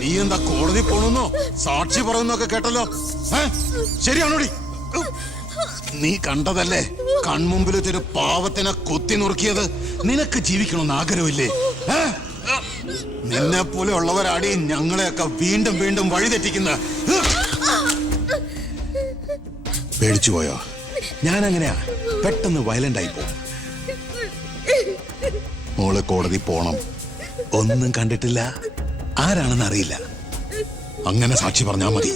നീ എന്താ കോടതി പോണെന്നോ സാക്ഷി പറയുന്നൊക്കെ കേട്ടല്ലോ? ശരിയാണോടി? നീ കണ്ടതല്ലേ കൺമുമ്പിലൊരു പാവത്തിനെ കൊത്തി നുറുക്കിയത്? നിനക്ക് ജീവിക്കണമെന്ന് ആഗ്രഹമില്ലേ? നിന്നെ പോലെ ഉള്ളവരാടി ഞങ്ങളെയൊക്കെ വീണ്ടും വീണ്ടും വഴിതെറ്റിക്കുന്ന. പേടിച്ചു പോയോ? ഞാൻ അങ്ങനെയാ, പെട്ടെന്ന് വയലന്റ് ആയി പോകും. മോള് കോടതി പോണം. ഒന്നും കണ്ടിട്ടില്ല, ആരാണെന്ന് അറിയില്ല, അങ്ങനെ സാക്ഷി പറഞ്ഞാ മതി.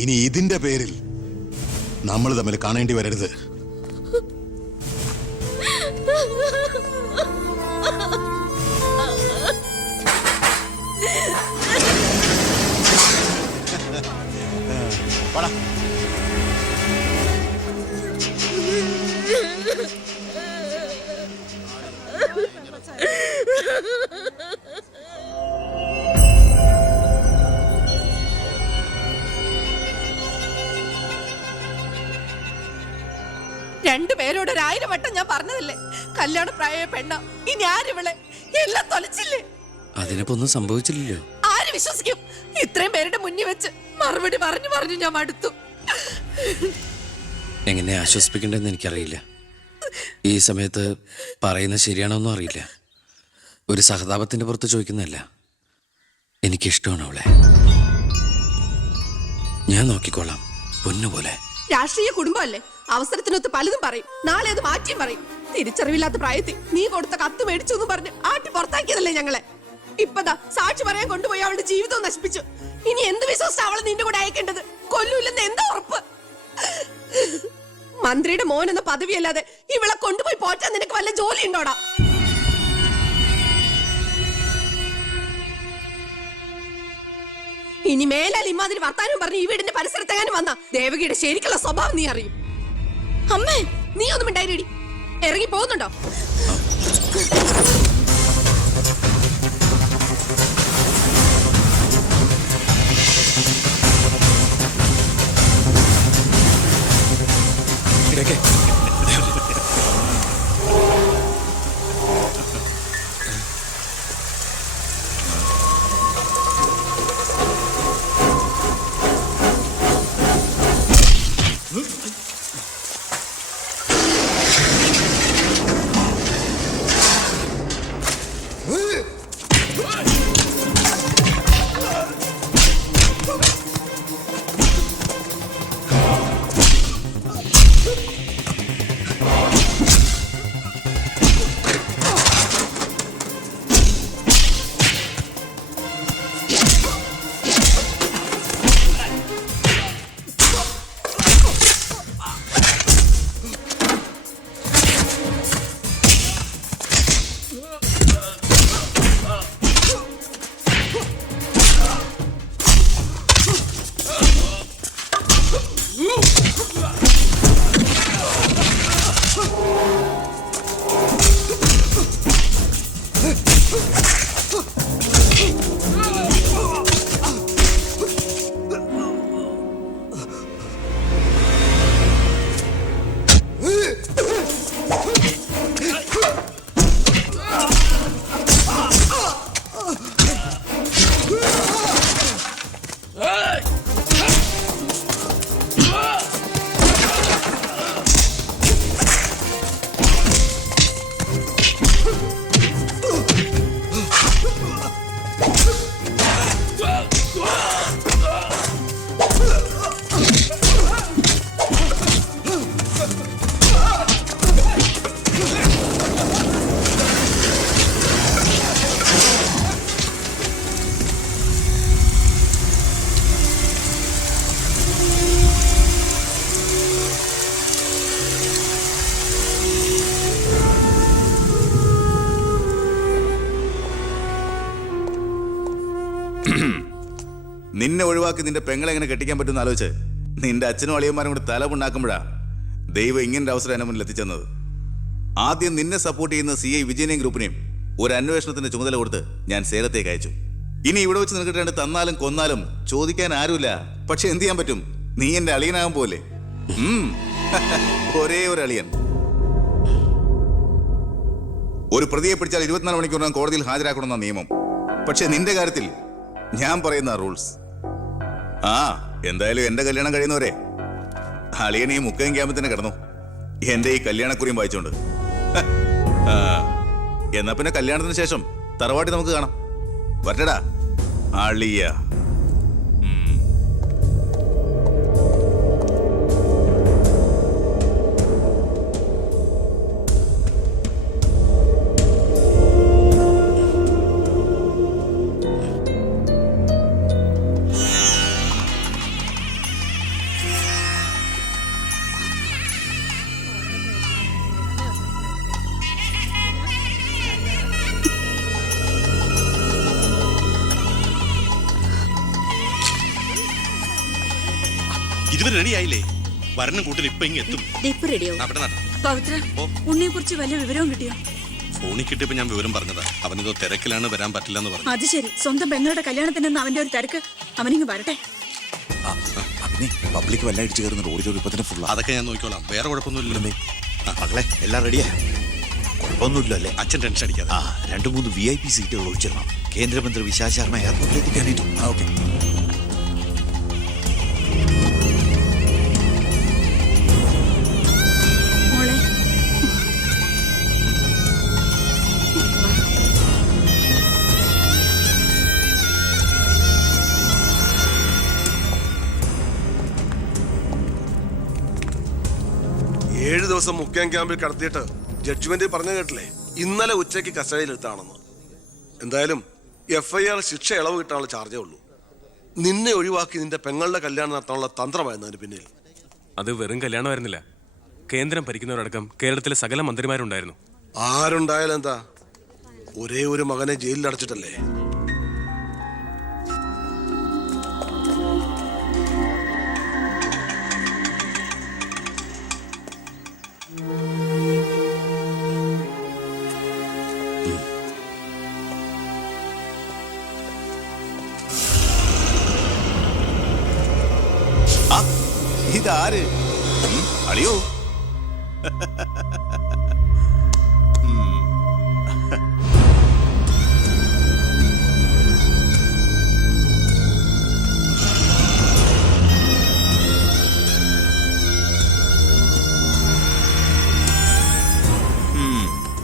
ഇനി ഇതിന്റെ പേരിൽ നമ്മൾ തമ്മിൽ കാണേണ്ടി വരരുത്. രണ്ടുപേരോട് 1000 വട്ടം ഞാൻ പറഞ്ഞതല്ലേ, കല്യാണ പ്രായ പെണ്ണ. ഇനി ആരിവളെ എല്ലാം തൊലച്ചില്ലേ? അതിനൊന്നും സംഭവിച്ചില്ലല്ലോ. ആര് വിശ്വസിക്കും? ഇത്രയും പേരുടെ മുന്നിൽ വെച്ച് മറുപടി പറഞ്ഞു പറഞ്ഞു ഞാൻ മടുത്തു. എങ്ങനെ ആശ്വസിപ്പിക്കണ്ടെന്ന് എനിക്കറിയില്ല. ഈ സമയത്ത് പറയുന്നത് ശരിയാണോന്നും അറിയില്ല. ഒരു സഹതാപത്തിന്റെ പുറത്ത് ചോദിക്കുന്നതല്ല, എനിക്കിഷ്ടമാണ് അവളെ. ഞാൻ നോക്കിക്കോളാം, പൊന്നുപോലെ. രാഷ്ട്രീയ കുടുംബമല്ലേ, അവസരത്തിനൊത്ത് പലതും പറയും, നാളെ അത് മാറ്റിയും പറയും. തിരിച്ചറിവില്ലാത്ത പ്രായത്തിൽ നീ കൊടുത്ത കത്ത് മേടിച്ചു എന്ന് പറഞ്ഞ് ആട്ടി പുറത്താക്കിയതല്ലേ ഞങ്ങളെ. ഇപ്പതാ സാക്ഷി പറയാൻ കൊണ്ടുപോയി അവളുടെ ജീവിതവും നശിപ്പിച്ചു. ഇനി എന്ത് വിശ്വസിച്ച അവളെ നിന്റെ കൂടെ അയക്കേണ്ടത്? കൊല്ലൂല്ലെന്ന് എന്താ ഉറപ്പ്? മന്ത്രിയുടെ മോൻ എന്ന പദവിയല്ലാതെ ഇവളെ കൊണ്ടുപോയി പോറ്റാൻ നിനക്ക് വല്ല ജോലി ഉണ്ടോടാ? ഇനി മേലാൽ ഇമാതിരി വർത്താനം പറഞ്ഞ് ഈ വീടിന്റെ പരിസരത്തെങ്ങാനും വന്ന ദേവകിയുടെ ശരിക്കുള്ള സ്വഭാവം നീ അറിയും. അമ്മേ, നീ ഒന്നും ഉണ്ടായിരടി. ഇറങ്ങി പോകുന്നുണ്ടോ? നിന്നെ ഒഴിവാക്കി നിന്റെ പെങ്ങളെ എങ്ങനെ കെട്ടിക്കാൻ പറ്റുമെന്ന് ആലോചിച്ച് നിന്റെ അച്ഛനും അളിയന്മാരും കൂടി തലമുണ്ടാക്കുമ്പോഴാ ദൈവം ഇങ്ങനൊരു അവസരം എന്നെ മുന്നിൽ എത്തിച്ചെന്നത്. ആദ്യം നിന്നെ സപ്പോർട്ട് ചെയ്യുന്ന CI വിജയനെയും ഗ്രൂപ്പിനെയും ഒരു അന്വേഷണത്തിന്റെ ചുമതല കൊടുത്ത് ഞാൻ സേലത്തേക്ക് അയച്ചു. ഇനി ഇവിടെ വെച്ച് നിനക്കിട്ട് തന്നാലും കൊന്നാലും ചോദിക്കാൻ ആരുമില്ല. പക്ഷെ എന്ത് ചെയ്യാൻ പറ്റും, നീ എന്റെ അളിയനാകാൻ പോലെ. ഒരേ ഒരു അളിയൻ. ഒരു പ്രതിയെ പിടിച്ചാൽ 24 മണിക്കൂറിനകം കോടതിയിൽ ഹാജരാക്കണമെന്ന നിയമം. പക്ഷെ നിന്റെ കാര്യത്തിൽ ഞാൻ പറയുന്ന റൂൾസ്. എന്തായാലും എന്റെ കല്യാണം കഴിയുന്നവരെ അളിയനെ ഈ മുക്കയും ക്യാമ്പിൽ തന്നെ കിടന്നു എന്റെ ഈ കല്യാണക്കുറിയും വായിച്ചോണ്ട്. എന്നാ പിന്നെ കല്യാണത്തിന് ശേഷം തറവാട്ടി നമുക്ക് കാണാം. വരട്ടടാ അളിയ. ഇതുവരെ റെഡി ആയില്ലേ? വരണം കൂട്ടിൽ ഇപ്പൊ ഇങ്ങ് എത്തും. പവിത്ര, ഉണ്ണിയെ കുറിച്ച് വല്ല വിവരവും കിട്ടിയോ? ഫോണിൽ കിട്ടിയപ്പോ ഞാൻ വിവരം പറഞ്ഞതാ. അവനിതോ തിരക്കിലാണ്, വരാൻ പറ്റില്ല എന്ന് പറഞ്ഞു. അത് ശരി. സ്വന്തം പെങ്ങളുടെ കല്യാണത്തിനെന്ന് അവന്റെ ഒരു തിരക്ക്. അവനിങ്ങ് വരട്ടെ. പബ്ലിക് വല്ല ഇടിച്ചു കയറുന്ന ഓഡിറ്റോറിയം ഇപ്പൊ തന്നെ ഫുള്ളാ. അതൊക്കെ ഞാൻ നോക്കിക്കോളാം, വേറെ കുഴപ്പമൊന്നുമില്ലല്ലേ? മകളെ എല്ലാം റെഡിയാ, കുഴപ്പമൊന്നുമില്ലല്ലേ? അച്ഛൻ ടെൻഷൻ അടിക്കാതെ. 2-3 VIP സീറ്റുകൾ ഒഴിച്ചിടണം. കേന്ദ്രമന്ത്രി വിശാൽ ശർമ്മ എയർപോർട്ടിൽ എത്തിക്കാനായിട്ടും. ഓക്കെ. മോളെ, 7 ദിവസം മുഖ്യം ക്യാമ്പിൽ കടത്തിയിട്ട് ജഡ്ജ്മെന്റ് പറഞ്ഞു കേട്ടില്ലേ, ഇന്നലെ ഉച്ചയ്ക്ക് കസ്റ്റഡിയിലെടുത്താണെന്ന്. എന്തായാലും FIR ശിക്ഷ ഇളവ് കിട്ടാനുള്ള ചാർജേ ഉള്ളൂ. നിന്നെ ഒഴിവാക്കി നിന്റെ പെങ്ങളുടെ കല്യാണം നടത്താനുള്ള തന്ത്രമായിരുന്നു അതിന് പിന്നിൽ. അത് വെറും കല്യാണമായിരുന്നില്ല. കേന്ദ്രം ഭരിക്കുന്നവരടക്കം കേരളത്തിലെ സകല മന്ത്രിമാരുണ്ടായിരുന്നു. ആരുണ്ടായാലും എന്താ, ഒരേ ഒരു മകനെ ജയിലിൽ അടച്ചിട്ടല്ലേ. ഇതാര്? അളിയോ?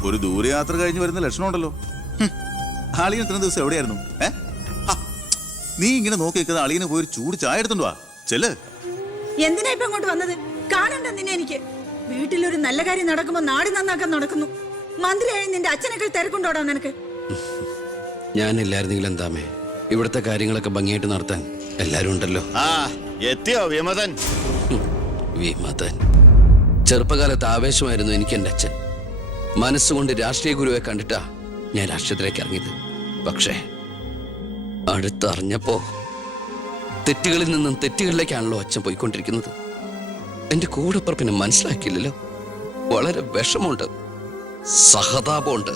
ഒരു ദൂരയാത്ര കഴിഞ്ഞ് വരുന്ന ലക്ഷണമുണ്ടല്ലോ. അളിയൻ ഇത്രയും ദിവസം എവിടെയായിരുന്നു? നീ ഇങ്ങനെ നോക്കി നിൽക്കുന്ന അളിയന് പോയി ഒരു ചൂട് ചായ എടുത്തോണ്ട് വാ. ചെല്ല്. എന്തിനാ ഇപ്പൊ അങ്ങോട്ട് വന്നത്? കാണണ്ട നിന്നെ എനിക്ക്. വീട്ടിലൊരു നല്ല കാര്യം നടക്കുമ്പോ നാട് നന്നാക്കാൻ നടക്കുന്നു. മന്ത്രിയായി നിന്റെ അച്ഛനൊക്കെ തിരക്കുണ്ടോടാ നിനക്ക്? ഞാനില്ലായിരുന്നെങ്കിൽ എന്താമേ, ഇവിടുത്തെ കാര്യങ്ങളൊക്കെ ഭംഗിയായിട്ട് നടത്താൻ എല്ലാരും ഉണ്ടല്ലോ. എത്തിയോ വിമതൻ? വിമതൻ. ചെറുപ്പകാലത്ത് ആവേശമായിരുന്നു എനിക്ക് എൻ്റെ അച്ഛൻ. മനസ്സുകൊണ്ട് രാഷ്ട്രീയ ഗുരുവെ കണ്ടിട്ടാ ഞാൻ രാഷ്ട്രീയത്തിലേക്ക് ഇറങ്ങിയത്. പക്ഷേ അടുത്തറിഞ്ഞപ്പോ തെറ്റുകളിൽ നിന്നും തെറ്റുകളിലേക്കാണല്ലോ അച്ഛൻ പോയിക്കൊണ്ടിരിക്കുന്നത്. എന്റെ കൂടെപ്പുറപ്പിനെ മനസ്സിലാക്കിയില്ലല്ലോ. വളരെ വിഷമമുണ്ട്, സഹതാപമുണ്ട്.